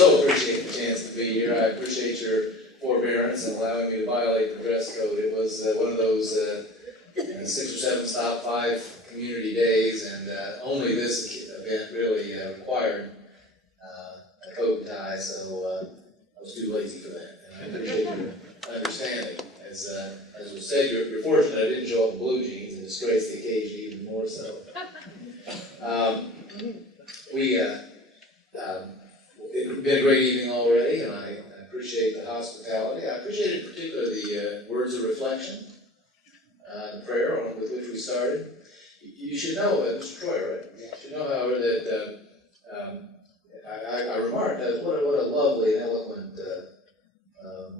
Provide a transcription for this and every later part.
so appreciate the chance to be here. I appreciate your forbearance and allowing me to violate the dress code. It was one of those 6 or 7 stop 5 community days, and only this event really required a coat and tie, so I was too lazy for that. And I appreciate your understanding. As was said, you're fortunate I didn't show up in blue jeans and disgrace the occasion even more so. It's been a great evening already, and I appreciate the hospitality. I appreciate in particular the words of reflection, the prayer with which we started. You should know, Mr. Troy, right? You should know, however, that I remarked that what a lovely and eloquent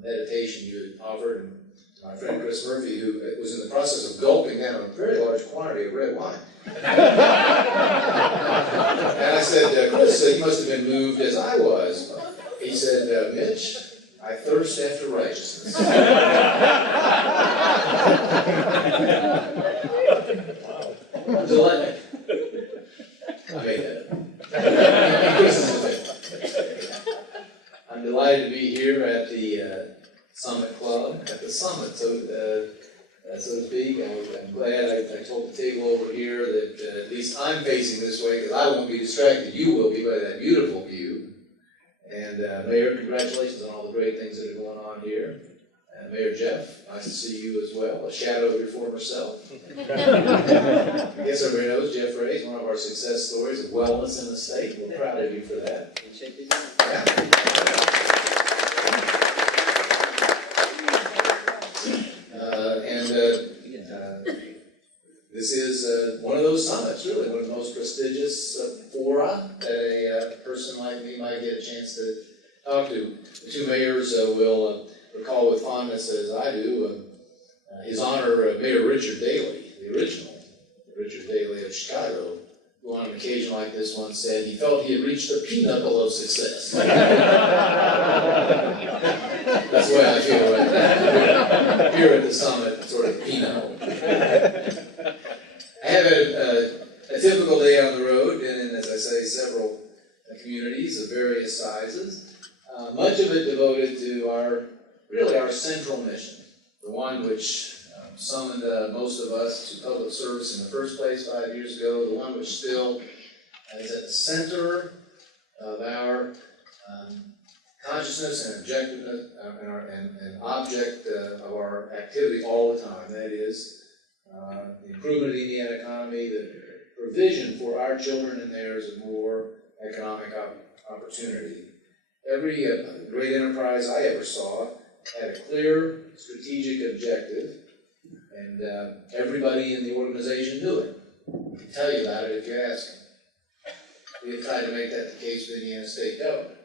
meditation you had offered. And my friend Chris Murphy, who was in the process of gulping down a very large quantity of red wine. And I said, Chris, you must have been moved as I was. He said, Mitch, I thirst after righteousness. Wow. Delight. I made that up. I'm delighted to be here at the Summit Club, at the Summit, so to speak. I'm glad I told the table over here that at least I'm facing this way, because I won't be distracted. You will be by that beautiful view. And Mayor, congratulations on all the great things that are going on here. And Mayor Jeff, nice to see you as well, a shadow of your former self. I guess everybody knows Jeff Ray is one of our success stories of wellness in the state. We're proud of you for that. This is one of those summits, really, one of the most prestigious fora that a person like me might get a chance to talk to. The two mayors will recall with fondness, as I do, His Honor Mayor Richard Daley, the original Richard Daley of Chicago, who on an occasion like this one said he felt he had reached the pinnacle of success. That's the way I feel right now. Here at the summit, sort of pinnacle. I have a typical day on the road, been in, as I say, several communities of various sizes. Much of it devoted to our central mission, the one which summoned most of us to public service in the first place 5 years ago, the one which still is at the center of our consciousness and objectiveness and object of our activity all the time. That is the improvement of the Indiana economy, the provision for our children and theirs of more economic opportunity. Every great enterprise I ever saw had a clear strategic objective, and everybody in the organization knew it. I can tell you about it if you ask them. We have tried to make that the case with the Indiana State Government.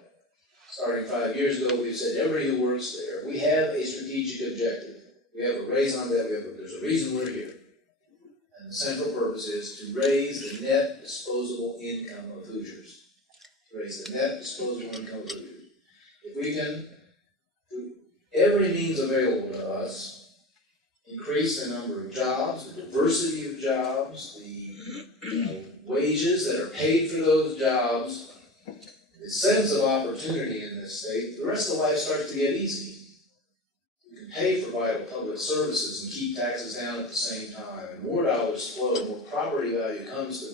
Starting 5 years ago, we've said everybody who works there, we have a strategic objective. We have a raison d'etre. There's a reason we're here. And the central purpose is to raise the net disposable income of Hoosiers. To raise the net disposable income of Hoosiers. If we can, through every means available to us, increase the number of jobs, the diversity of jobs, the wages that are paid for those jobs, the sense of opportunity in this state, the rest of life starts to get easy. You can pay for vital public services and keep taxes down at the same time, and more dollars flow, more property value comes to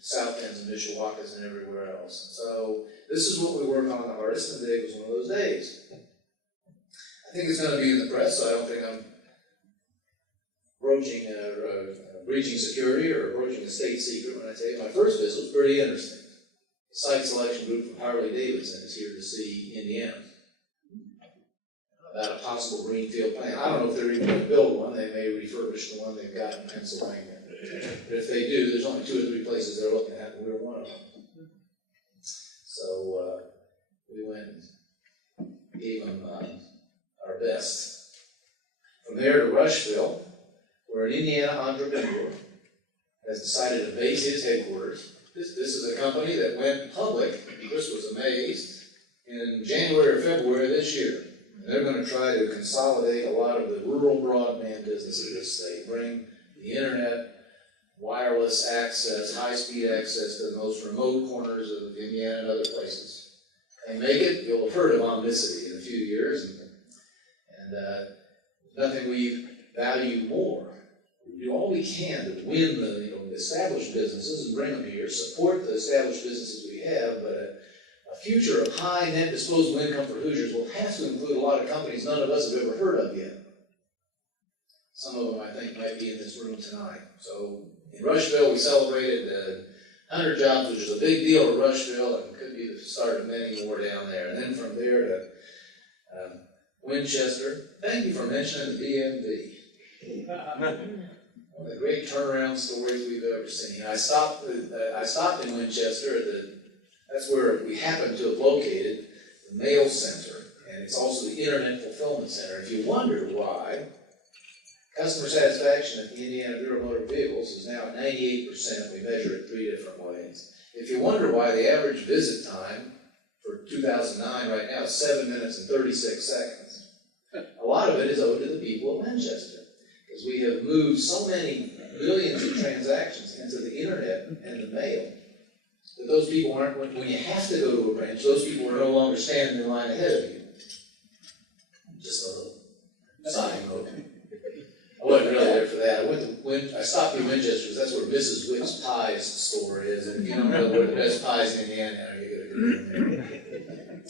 South Ends and Mishawaka's and everywhere else. So this is what we work on the hardest, and today was one of those days. I think it's going to be in the press, so I don't think I'm breaching security or broaching a state secret when I tell you my first visit was pretty interesting. The site selection group from Harley Davidson is here to see Indiana about a possible greenfield plant. I don't know if they're even going to build one. They may refurbish the one they've got in Pennsylvania. But if they do, there's only 2 or 3 places they're looking at, and we're one of them. So we went and gave them our best. From there to Rushville, where an Indiana entrepreneur has decided to base his headquarters. This is a company that went public, Chris was amazed, in January or February of this year. And they're going to try to consolidate a lot of the rural broadband business of this state, bring the internet, wireless access, high-speed access to the most remote corners of Indiana and other places. and make it, you'll have heard of omnicity in a few years, and nothing we value more. We do all we can to win the established businesses and bring them here, support the established businesses we have, but a future of high net disposable income for Hoosiers will have to include a lot of companies none of us have ever heard of yet. Some of them, I think, might be in this room tonight. So in Rushville, we celebrated 100 jobs, which is a big deal in Rushville, and could be the start of many more down there. And then from there to Winchester. Thank you for mentioning the DMV. One of the great turnaround stories we've ever seen. I stopped in Winchester that's where we happen to have located the mail center, and it's also the Internet Fulfillment Center. If you wonder why, customer satisfaction at the Indiana Bureau of Motor Vehicles is now at 98%. We measure it 3 different ways. If you wonder why the average visit time for 2009 right now is 7 minutes and 36 seconds, a lot of it is owed to the people of Winchester, because we have moved so many millions of transactions into the internet and the mail that those people aren't, when you have to go to a branch, those people are no longer standing in line ahead of you. Just a little side note. I wasn't really there for that. I stopped in Winchester because that's where Mrs. Wick's Pie's store is, and if you don't know where the best pies in Indiana are, you gotta go there.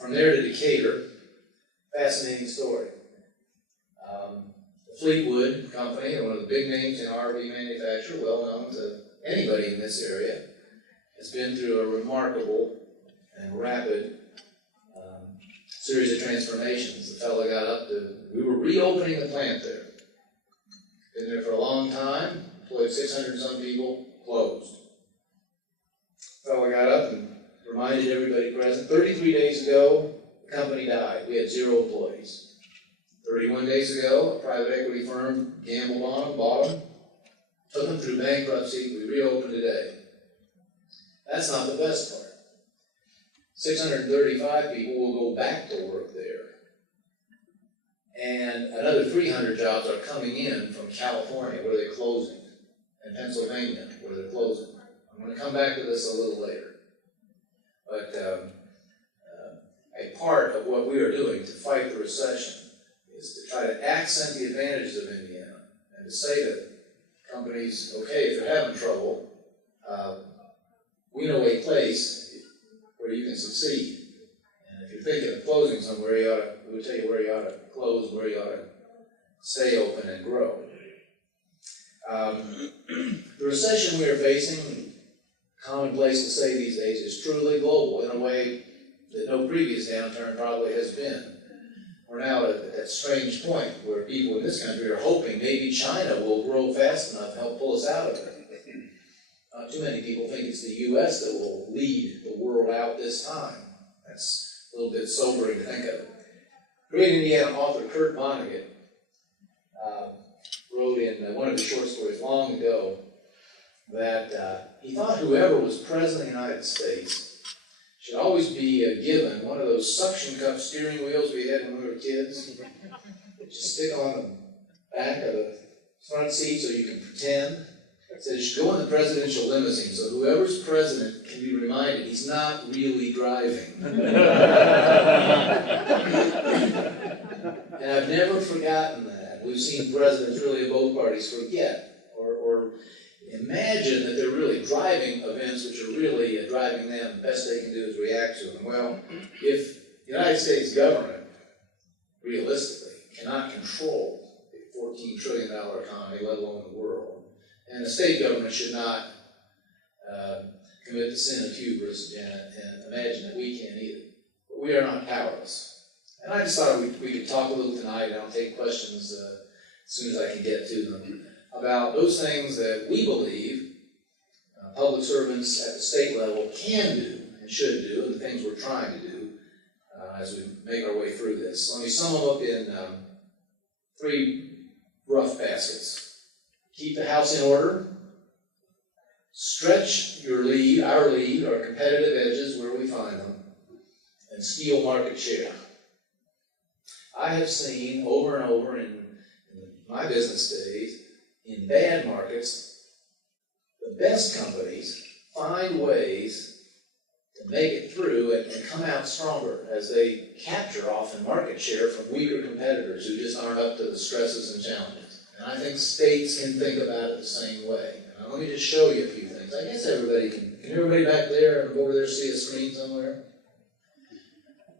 From there to Decatur, fascinating story. The Fleetwood Company, one of the big names in RV manufacture, well known to anybody in this area, has been through a remarkable and rapid series of transformations. The fellow got up to, we were reopening the plant there. Been there for a long time, employed 600 and some people, closed. The fellow got up and reminded everybody present, 33 days ago, the company died. We had 0 employees. 31 days ago, a private equity firm gambled on them, bought them, took them through bankruptcy. We reopened today. That's not the best part. 635 people will go back to work there. And another 300 jobs are coming in from California, where they're closing, and Pennsylvania, where they're closing. I'm going to come back to this a little later. But a part of what we are doing to fight the recession is to try to accent the advantages of Indiana and to say to companies, okay, if you're having trouble, we know a place where you can succeed. And if you're thinking of closing somewhere, we'll tell you where you ought to close, where you ought to stay open and grow. The recession we are facing, commonplace to say these days, is truly global in a way that no previous downturn probably has been. We're now at that strange point where people in this country are hoping maybe China will grow fast enough to help pull us out of it. Not too many people think it's the U.S. that will lead the world out this time. That's a little bit sobering to think of. Great Indiana author Kurt Vonnegut wrote in one of his short stories long ago that he thought whoever was president of the United States should always be given one of those suction cup steering wheels we had when we were kids. Just stick on the back of the front seat so you can pretend. It says you should go in the presidential limousine, so whoever's president can be reminded he's not really driving. And I've never forgotten that. We've seen presidents really of both parties forget or imagine that they're really driving events which are really driving them. The best they can do is react to them. Well, if the United States government, realistically, cannot control a $14 trillion economy, let alone the world, and the state government should not commit the sin of hubris and imagine that we can't either. But we are not powerless. And I just thought we could talk a little tonight, and I'll take questions as soon as I can get to them, about those things that we believe public servants at the state level can do and should do, and the things we're trying to do as we make our way through this. Let me sum them up in 3 rough baskets. Keep the house in order. Stretch your lead, our competitive edges where we find them, and steal market share. I have seen over and over in my business days, in bad markets, the best companies find ways to make it through and come out stronger as they capture often market share from weaker competitors who just aren't up to the stresses and challenges. And I think states can think about it the same way. Now, let me just show you a few things. I guess everybody can everybody back there and over there see a screen somewhere?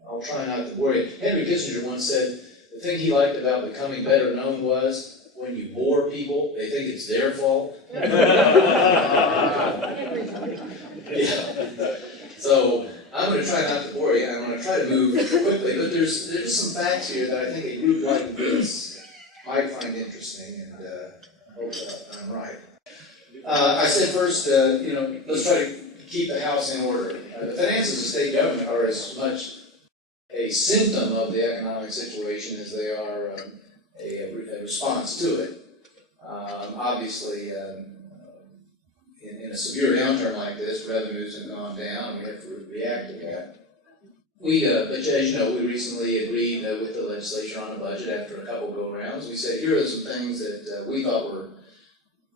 I'll try not to bore you. Henry Kissinger once said the thing he liked about becoming better known was when you bore people, they think it's their fault. Yeah. So I'm going to try not to bore you. I'm going to try to move quickly, but there's some facts here that I think a group like this might find interesting, and I hope I'm right. I said first, let's try to keep the house in order. The finances of state government are as much a symptom of the economic situation as they are a response to it. Obviously, in a severe downturn like this, revenues have gone down. We have to react to that. But as you know, we recently agreed with the legislature on a budget after a couple go-rounds. We said, here are some things that we thought were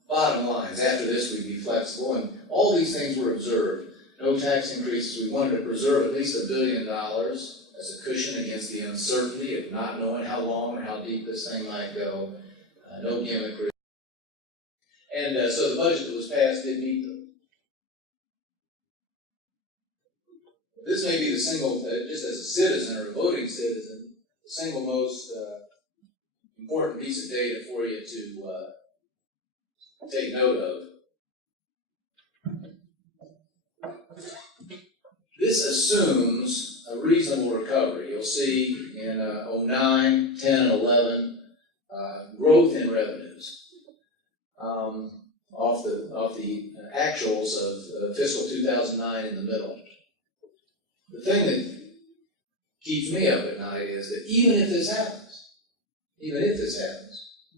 bottom lines. After this, we'd be flexible, and all these things were observed. No tax increases. We wanted to preserve at least $1 billion as a cushion against the uncertainty of not knowing how long or how deep this thing might go. No gimmickry. And so the budget that was passed did meet them. This may be the single, just as a citizen or a voting citizen, the single most important piece of data for you to take note of. This assumes a reasonable recovery. You'll see in 09, 10, and 11 growth in revenues off the actuals of fiscal 2009 in the middle. The thing that keeps me up at night is that even if this happens,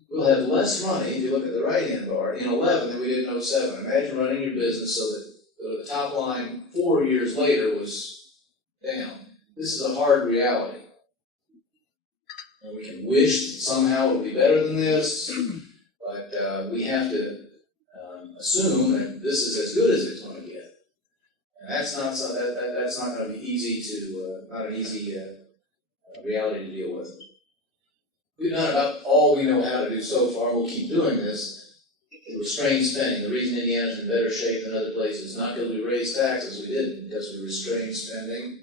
we'll have less money, if you look at the right-hand bar, in 11 than we did in 07. Imagine running your business so that the top line 4 years later was down. This is a hard reality. And we can wish somehow it will be better than this, but we have to assume that this is as good as it's going to get. And that's not going to be easy not an easy reality to deal with. We've done about all we know how to do so far. We'll keep doing this. Restrained spending. The reason Indiana's in better shape than other places, not because we raised taxes, we didn't, because we restrained spending.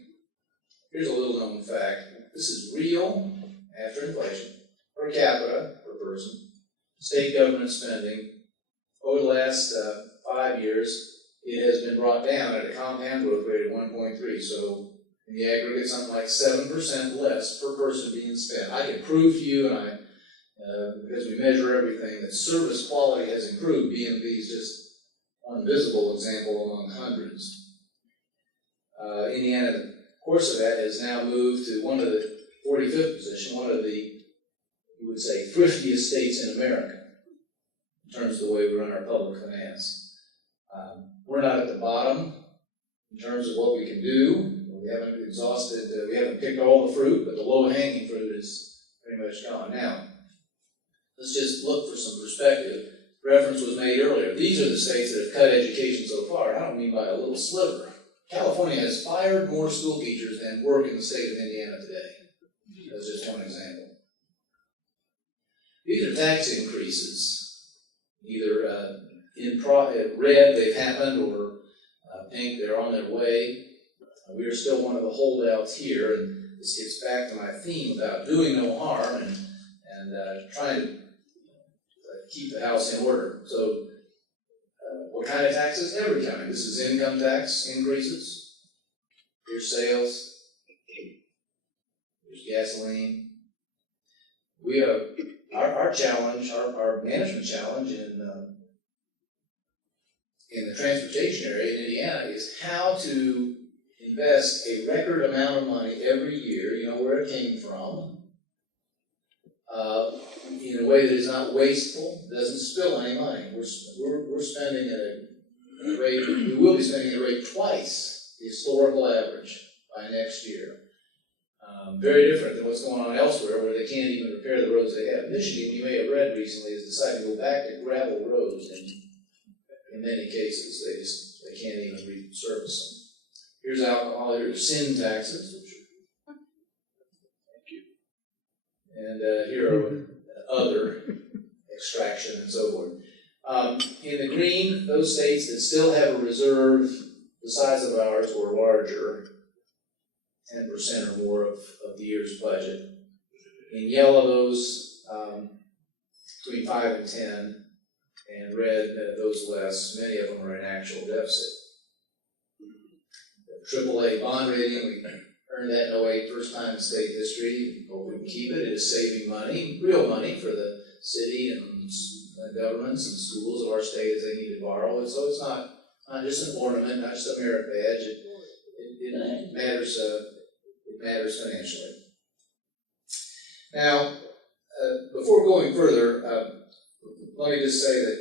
Here's a little known fact. This is real after inflation, per capita, per person. State government spending, over the last 5 years, it has been brought down at a compound growth rate of 1.3. So in the aggregate, something like 7% less per person being spent. I can prove to you, and because we measure everything, that service quality has improved. BMV is just one visible example among hundreds. Indiana, in the course of that, has now moved to one of the 45th position, one of the, you would say, thriftiest states in America in terms of the way we run our public finance. We're not at the bottom in terms of what we can do. We haven't exhausted, we haven't picked all the fruit, but the low-hanging fruit is pretty much gone. Now, let's just look for some perspective. Reference was made earlier. These are the states that have cut education so far. I don't mean by a little sliver. California has fired more school teachers than work in the state of Indiana today. That's just one example. These are tax increases. Either in red, they've happened, or pink, they're on their way. We are still one of the holdouts here, and this gets back to my theme about doing no harm and trying to keep the house in order. So, what kind of taxes? Every kind. This is income tax increases. Here's sales. Here's gasoline. We have our challenge, our management challenge in the transportation area in Indiana is how to invest a record amount of money every year. You know where it came from. In a way that is not wasteful, doesn't spill any money. We're spending at a rate, we will be spending at a rate twice the historical average by next year. Very different than what's going on elsewhere, where they can't even repair the roads they have. Michigan, you may have read recently, has decided to go back to gravel roads, and in many cases they can't even resurface them. Here's alcohol, here's sin taxes, which are, thank you. And here are other extraction and so forth. In the green, those states that still have a reserve the size of ours or larger, 10% or more of the year's budget. In yellow, those between 5 and 10, and red, those less. Many of them are in actual deficit. The AAA bond rating, we earned that in 08, first time in state history. Hope we can keep it. It is saving money, real money for the city and governments and schools of our state as they need to borrow it. So it's not just an ornament, not just a merit badge. It matters. It matters financially. Now, before going further, let me just say that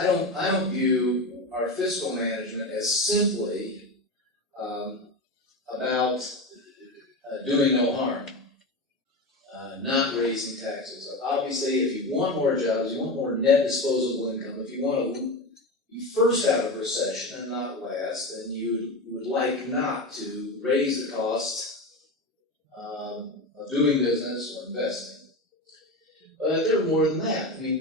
I don't view our fiscal management as simply about doing no harm, not raising taxes. Obviously, if you want more jobs, you want more net disposable income, if you want to be first out of recession and not last, then you would like not to raise the cost of doing business or investing. But there are more than that. I mean,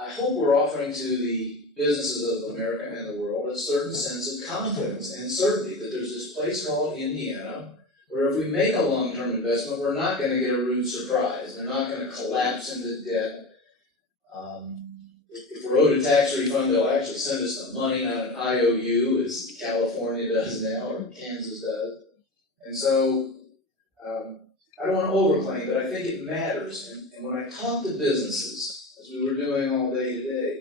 I hope we're offering to the businesses of America and the world a certain sense of confidence and certainty that there's this place called Indiana where if we make a long-term investment, we're not going to get a rude surprise. They're not going to collapse into debt. If we're owed a tax refund, they'll actually send us the money, not an IOU, as California does now, or Kansas does. And so, I don't want to overclaim, but I think it matters. And when I talk to businesses, as we were doing all day today,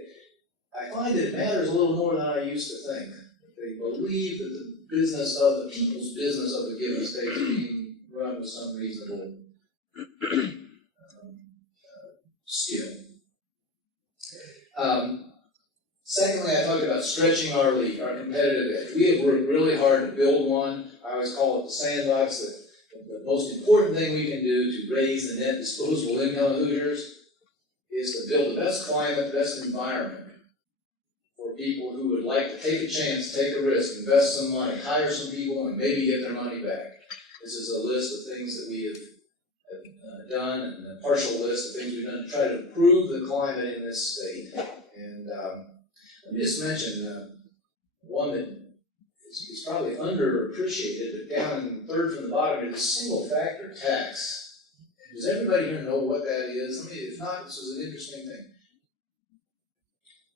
I find that it matters a little more than I used to think. They believe that the business of the people's business of the given state is being run with some reasonable skill. Secondly, I talked about stretching our lead, our competitive edge. We have worked really hard to build one. I always call it the sandbox. The most important thing we can do to raise the net disposable income of Hoosiers is to build the best climate, the best environment for people who would like to take a chance, take a risk, invest some money, hire some people, and maybe get their money back. This is a list of things that we have done, and a partial list of things we've done to try to improve the climate in this state. And let me just mention one that is probably underappreciated, but down in third from the bottom here, the single factor tax. Does everybody here know what that is? If not, this was an interesting thing.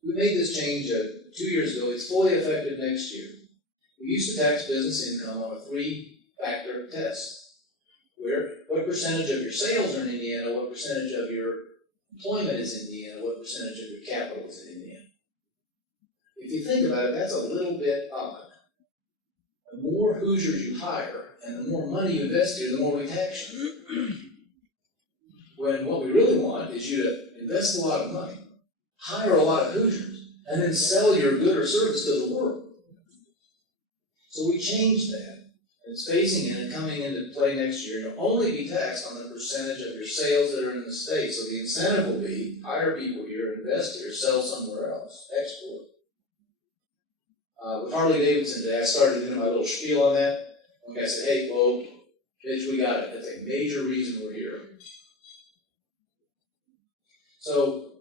We made this change 2 years ago. It's fully effective next year. We used to tax business income on a 3-factor test, where what percentage of your sales are in Indiana, what percentage of your employment is in Indiana, what percentage of your capital is in Indiana. If you think about it, that's a little bit odd. The more Hoosiers you hire and the more money you invest here, the more we tax you. When what we really want is you to invest a lot of money, hire a lot of Hoosiers, and then sell your good or service to the world. So we changed that. And it's phasing in and coming into play next year. You'll only be taxed on the percentage of your sales that are in the state. So the incentive will be hire people here, invest here, sell somewhere else, export. With Harley Davidson today, I started doing my little spiel on that. One guy said, "Hey, whoa, bitch, we got it. That's a major reason we're here." So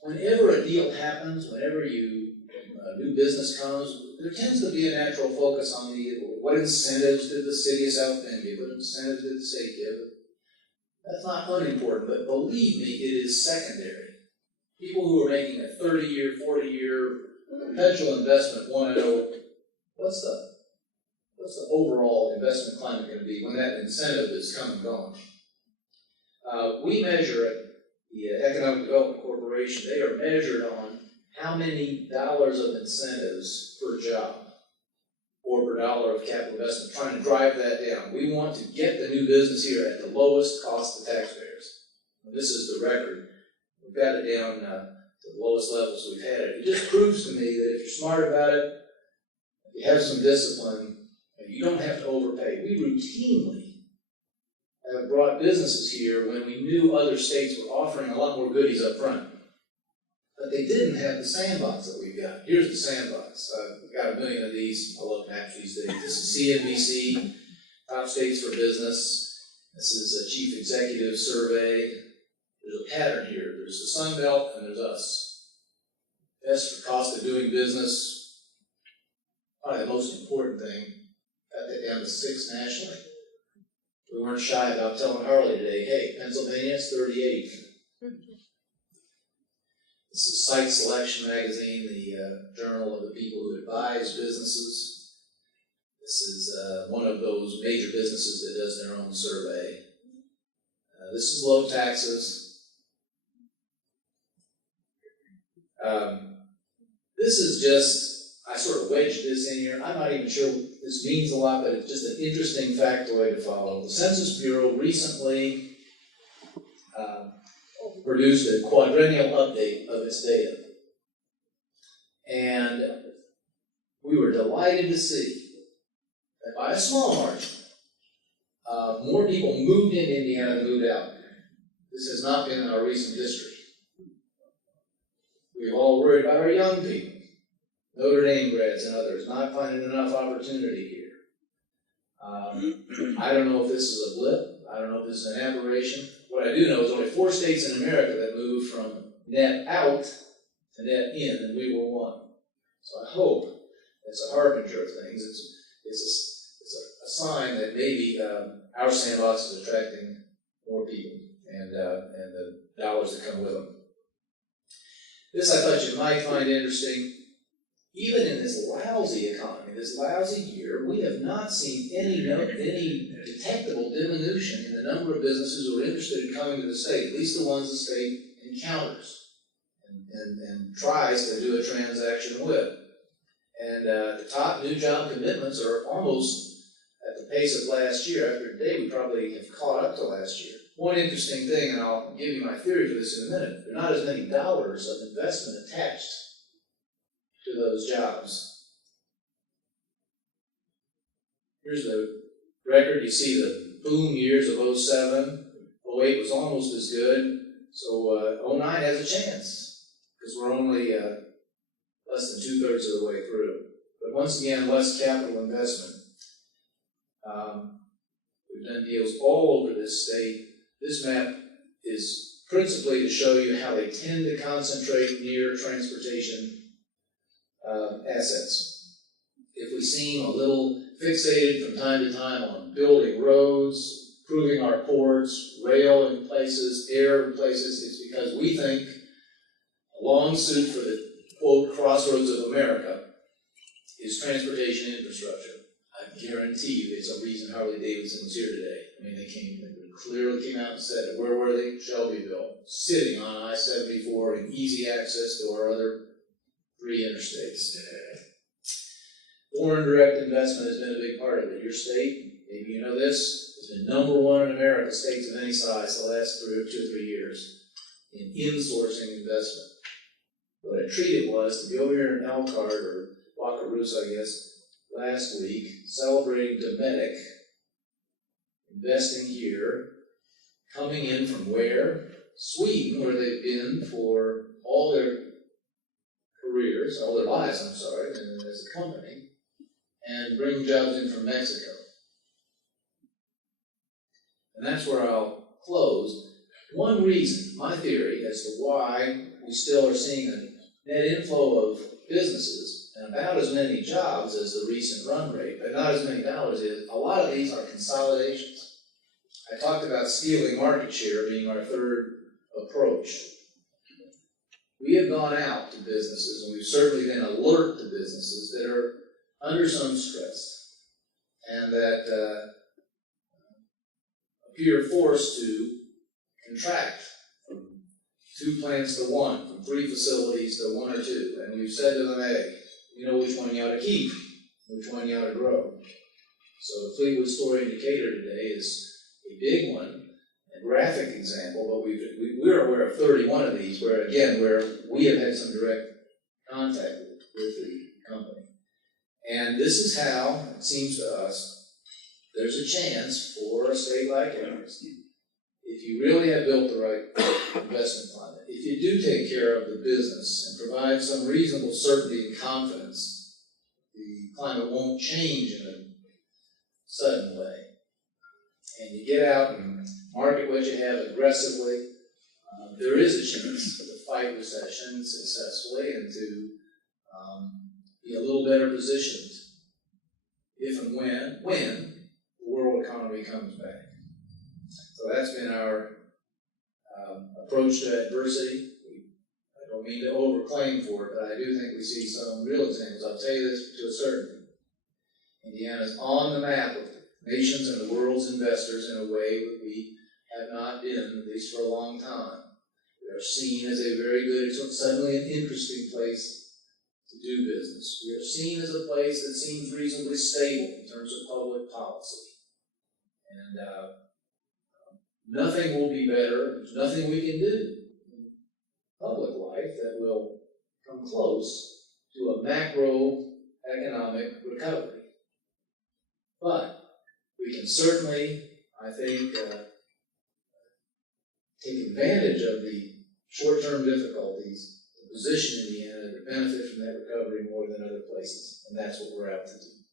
whenever a deal happens, whenever a new business comes, there tends to be a natural focus on what incentives did the city of South Bend give, what incentives did the state give. That's not unimportant, but believe me, it is secondary. People who are making a 30-year, 40-year perpetual investment want to know what's the overall investment climate going to be when that incentive is come and gone. We measure it. The Economic Development Corporation, they are measured on how many dollars of incentives per job or per dollar of capital investment, trying to drive that down. We want to get the new business here at the lowest cost to taxpayers. And this is the record. We've got it down to the lowest levels we've had it. It just proves to me that if you're smart about it, if you have some discipline, you don't have to overpay. We routinely have brought businesses here when we knew other states were offering a lot more goodies up front. but they didn't have the sandbox that we've got. Here's the sandbox. I've got 1 million of these. I love maps these days. This is CNBC, top states for business. This is a chief executive survey. There's a pattern here. There's the Sun Belt and there's us. Best for cost of doing business, probably the most important thing. Got that down to 6 nationally. We weren't shy about telling Harley today, hey, Pennsylvania, it's 38. This is Site Selection Magazine, the journal of the people who advise businesses. This is one of those major businesses that does their own survey. This is low taxes. This is just, I sort of wedged this in here. I'm not even sure this means a lot, but it's just an interesting factoid to follow. The Census Bureau recently produced a quadrennial update of its data. And we were delighted to see that by a small margin, more people moved in Indiana than moved out. This has not been in our recent history. We've all worried about our young people, Notre Dame grads and others, not finding enough opportunity here. I don't know if this is a blip. I don't know if this is an aberration. What I do know is only 4 states in America that moved from net out to net in, and we were one. So I hope it's a harbinger of things. It's a sign that maybe our sandbox is attracting more people and the dollars that come with them. This I thought you might find interesting. Even in this lousy economy, this lousy year, we have not seen any detectable diminution in the number of businesses who are interested in coming to the state, at least the ones the state encounters and tries to do a transaction with. And the top new job commitments are almost at the pace of last year. After today, we probably have caught up to last year. One interesting thing, and I'll give you my theory for this in a minute, there are not as many dollars of investment attached to those jobs. Here's the record. You see the boom years of 07. 08 was almost as good. So 09 has a chance because we're only less than 2/3 of the way through. But once again, less capital investment. We've done deals all over this state. This map is principally to show you how they tend to concentrate near transportation assets. If we seem a little fixated from time to time on building roads, improving our ports, rail in places, air in places, it's because we think a long suit for the, quote, crossroads of America is transportation infrastructure. I guarantee you it's a reason Harley Davidson was here today. I mean, they clearly came out and said it. Where were they? Shelbyville, sitting on I-74 and easy access to our other 3 interstates. Foreign direct investment has been a big part of it. Your state, maybe you know this, has been #1 in America, states of any size, the last 2 or 3 years in insourcing investment. What a treat it was to be over here in Elkhart, or Wakarusa, I guess, last week, celebrating Dometic investing here, coming in from where? Sweden, where they've been for all their careers, all their lives, I'm sorry, and as a company, and bringing jobs in from Mexico. And that's where I'll close. One reason, my theory, as to why we still are seeing a net inflow of businesses and about as many jobs as the recent run rate, but not as many dollars, is a lot of these are consolidations. I talked about stealing market share being our third approach. We have gone out to businesses, and we've certainly been alert to businesses that are under some stress and that appear forced to contract from 2 plants to 1, from 3 facilities to 1 or 2. And we've said to them, hey, you know which one you ought to keep, which one you ought to grow. So the Fleetwood Store Indicator today is a big one, a graphic example, but we're aware of 31 of these where we have had some direct contact with the company. And this is how, it seems to us, there's a chance for a state like ours, if you really have built the right investment plan, if you do take care of the business and provide some reasonable certainty and confidence, the climate won't change in a sudden way. And you get out and market what you have aggressively, there is a chance to fight recession successfully and to be a little better positioned if and when the world economy comes back. So that's been our approach to adversity. I don't mean to overclaim for it, but I do think we see some real examples. I'll tell you this to a certainty. Indiana's on the map of nations and the world's investors in a way that we have not been, at least for a long time. We are seen as a very good, suddenly an interesting place to do business. We are seen as a place that seems reasonably stable in terms of public policy. And nothing will be better, there's nothing we can do in public life that will come close to a macroeconomic recovery. But we can certainly, I think, take advantage of the short-term difficulties to position Indiana to benefit from that recovery more than other places, and that's what we're out to do.